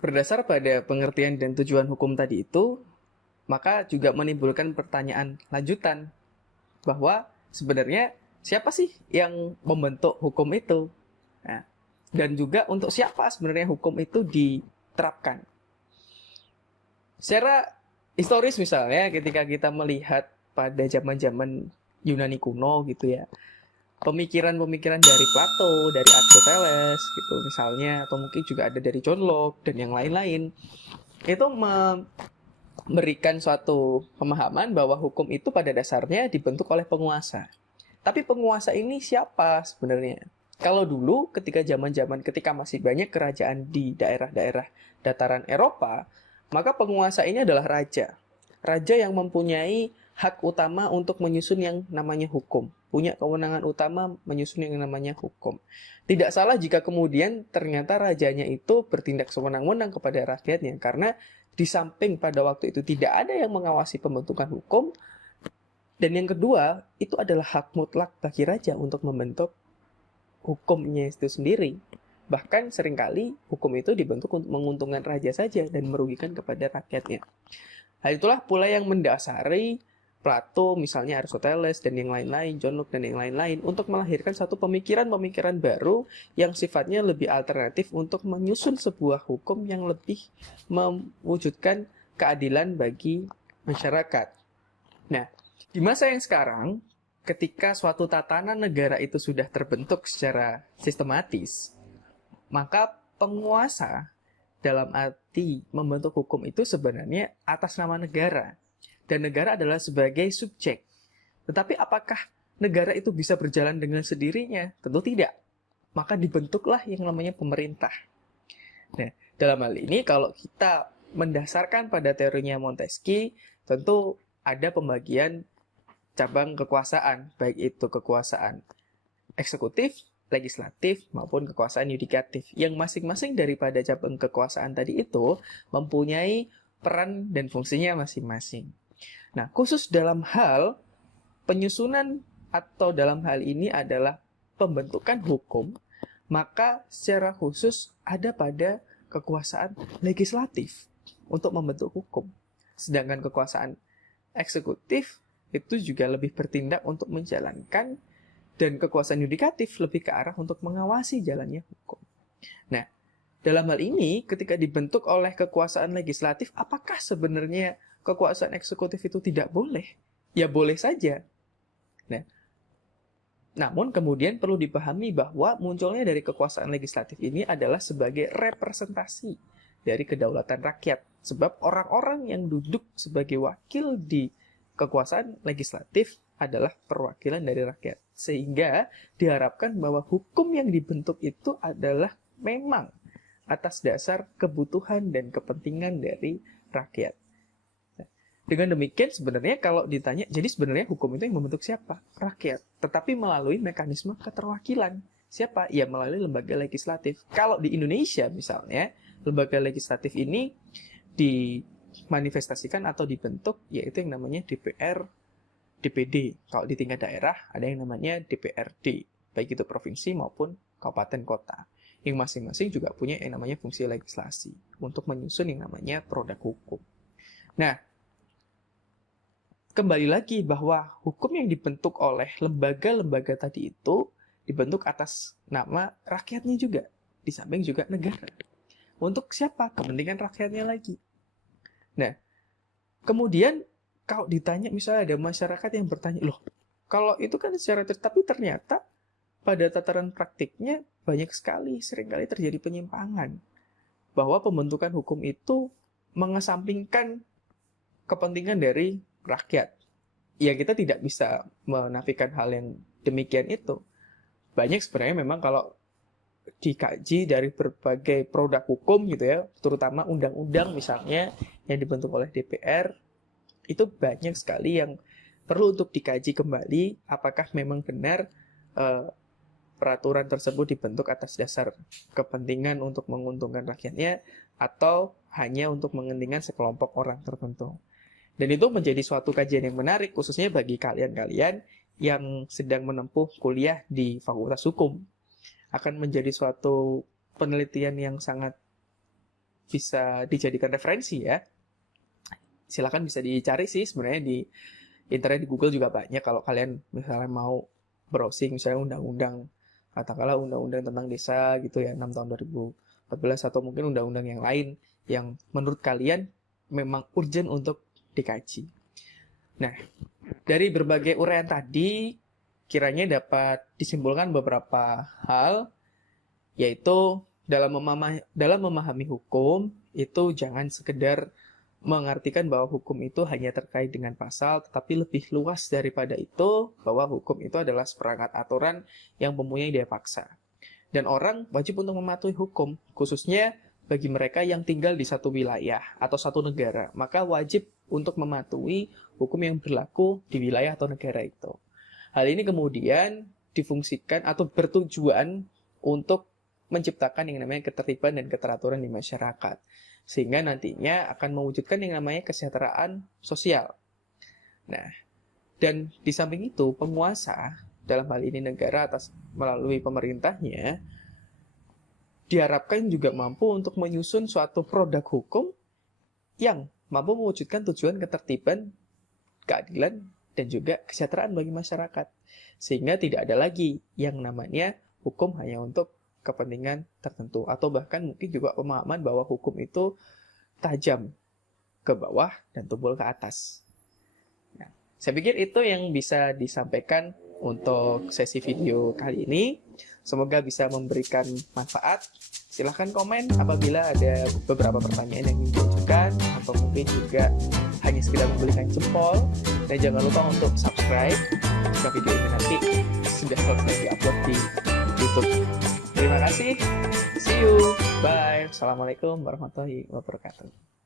Berdasar pada pengertian dan tujuan hukum tadi itu, maka juga menimbulkan pertanyaan lanjutan bahwa sebenarnya siapa sih yang membentuk hukum itu? Nah, dan juga untuk siapa sebenarnya hukum itu diterapkan. Secara historis misalnya ketika kita melihat pada zaman-zaman Yunani kuno gitu ya, pemikiran-pemikiran dari Plato, dari Aristoteles gitu misalnya, atau mungkin juga ada dari John Locke dan yang lain-lain, itu memberikan suatu pemahaman bahwa hukum itu pada dasarnya dibentuk oleh penguasa. Tapi penguasa ini siapa sebenarnya? Kalau dulu ketika masih banyak kerajaan di daerah-daerah dataran Eropa, maka penguasa ini adalah raja. Raja yang mempunyai hak utama untuk menyusun yang namanya hukum. Punya kewenangan utama menyusun yang namanya hukum. Tidak salah jika kemudian ternyata rajanya itu bertindak sewenang-wenang kepada rakyatnya. Karena di samping pada waktu itu tidak ada yang mengawasi pembentukan hukum, dan yang kedua, itu adalah hak mutlak bagi raja untuk membentuk hukumnya itu sendiri. Bahkan seringkali hukum itu dibentuk untuk menguntungkan raja saja dan merugikan kepada rakyatnya. Hal itulah pula yang mendasari Plato, misalnya Aristoteles dan yang lain-lain, John Locke dan yang lain-lain, untuk melahirkan satu pemikiran-pemikiran baru yang sifatnya lebih alternatif untuk menyusun sebuah hukum yang lebih mewujudkan keadilan bagi masyarakat. Nah, di masa yang sekarang, ketika suatu tatanan negara itu sudah terbentuk secara sistematis, maka penguasa dalam arti membentuk hukum itu sebenarnya atas nama negara. Dan negara adalah sebagai subjek. Tetapi apakah negara itu bisa berjalan dengan sendirinya? Tentu tidak. Maka dibentuklah yang namanya pemerintah. Nah, dalam hal ini kalau kita mendasarkan pada teorinya Montesquieu, tentu ada pembagian cabang kekuasaan, baik itu kekuasaan eksekutif, legislatif, maupun kekuasaan yudikatif, yang masing-masing daripada cabang kekuasaan tadi itu mempunyai peran dan fungsinya masing-masing. Nah, khusus dalam hal penyusunan atau dalam hal ini adalah pembentukan hukum, maka secara khusus ada pada kekuasaan legislatif untuk membentuk hukum. Sedangkan kekuasaan eksekutif itu juga lebih bertindak untuk menjalankan, dan kekuasaan yudikatif lebih ke arah untuk mengawasi jalannya hukum. Nah, dalam hal ini ketika dibentuk oleh kekuasaan legislatif, apakah sebenarnya kekuasaan eksekutif itu tidak boleh? Ya boleh saja. Nah, namun kemudian perlu dipahami bahwa munculnya dari kekuasaan legislatif ini adalah sebagai representasi dari kedaulatan rakyat. Sebab orang-orang yang duduk sebagai wakil di kekuasaan legislatif adalah perwakilan dari rakyat. Sehingga diharapkan bahwa hukum yang dibentuk itu adalah memang atas dasar kebutuhan dan kepentingan dari rakyat. Dengan demikian sebenarnya kalau ditanya, jadi sebenarnya hukum itu yang membentuk siapa? Rakyat. Tetapi melalui mekanisme keterwakilan. Siapa? Ya melalui lembaga legislatif. Kalau di Indonesia misalnya, lembaga legislatif ini dimanifestasikan atau dibentuk yaitu yang namanya DPR, DPD. Kalau di tingkat daerah ada yang namanya DPRD, baik itu provinsi maupun kabupaten kota. Yang masing-masing juga punya yang namanya fungsi legislasi untuk menyusun yang namanya produk hukum. Nah, kembali lagi bahwa hukum yang dibentuk oleh lembaga-lembaga tadi itu dibentuk atas nama rakyatnya juga, di samping juga negara. Untuk siapa? Kepentingan rakyatnya lagi. Nah, kemudian kalau ditanya misalnya ada masyarakat yang bertanya, loh, kalau itu kan secara tapi ternyata pada tataran praktiknya banyak sekali, seringkali terjadi penyimpangan. Bahwa pembentukan hukum itu mengesampingkan kepentingan dari rakyat. Ya kita tidak bisa menafikan hal yang demikian itu. Banyak sebenarnya memang kalau dikaji dari berbagai produk hukum gitu ya, terutama undang-undang misalnya yang dibentuk oleh DPR, itu banyak sekali yang perlu untuk dikaji kembali apakah memang benar peraturan tersebut dibentuk atas dasar kepentingan untuk menguntungkan rakyatnya atau hanya untuk mengentingkan sekelompok orang tertentu. Dan itu menjadi suatu kajian yang menarik, khususnya bagi kalian-kalian yang sedang menempuh kuliah di Fakultas Hukum. Akan menjadi suatu penelitian yang sangat bisa dijadikan referensi ya. Silakan bisa dicari sih sebenarnya di internet, di Google juga banyak kalau kalian misalnya mau browsing misalnya undang-undang, katakanlah undang-undang tentang desa gitu ya 6 tahun 2014 atau mungkin undang-undang yang lain yang menurut kalian memang urgent untuk dikaji. Nah, dari berbagai uraian tadi kiranya dapat disimpulkan beberapa hal, yaitu dalam memahami hukum itu jangan sekedar mengartikan bahwa hukum itu hanya terkait dengan pasal, tetapi lebih luas daripada itu, bahwa hukum itu adalah seperangkat aturan yang mempunyai daya paksa. Dan orang wajib untuk mematuhi hukum, khususnya bagi mereka yang tinggal di satu wilayah atau satu negara, maka wajib untuk mematuhi hukum yang berlaku di wilayah atau negara itu. Hal ini kemudian difungsikan atau bertujuan untuk menciptakan yang namanya ketertiban dan keteraturan di masyarakat, sehingga nantinya akan mewujudkan yang namanya kesejahteraan sosial. Nah, dan di samping itu penguasa, dalam hal ini negara atas melalui pemerintahnya, diharapkan juga mampu untuk menyusun suatu produk hukum yang mampu mewujudkan tujuan ketertiban, keadilan, dan juga kesejahteraan bagi masyarakat. Sehingga tidak ada lagi yang namanya hukum hanya untuk kepentingan tertentu, atau bahkan mungkin juga pemahaman bahwa hukum itu tajam ke bawah dan tumpul ke atas. Nah, saya pikir itu yang bisa disampaikan untuk sesi video kali ini. Semoga bisa memberikan manfaat. Silahkan komen apabila ada beberapa pertanyaan yang ingin diajukan, atau mungkin juga hanya sekedar memberikan jempol. Dan jangan lupa untuk subscribe jika video ini nanti sudah selesai di-upload di YouTube. Terima kasih. See you. Bye. Assalamualaikum warahmatullahi wabarakatuh.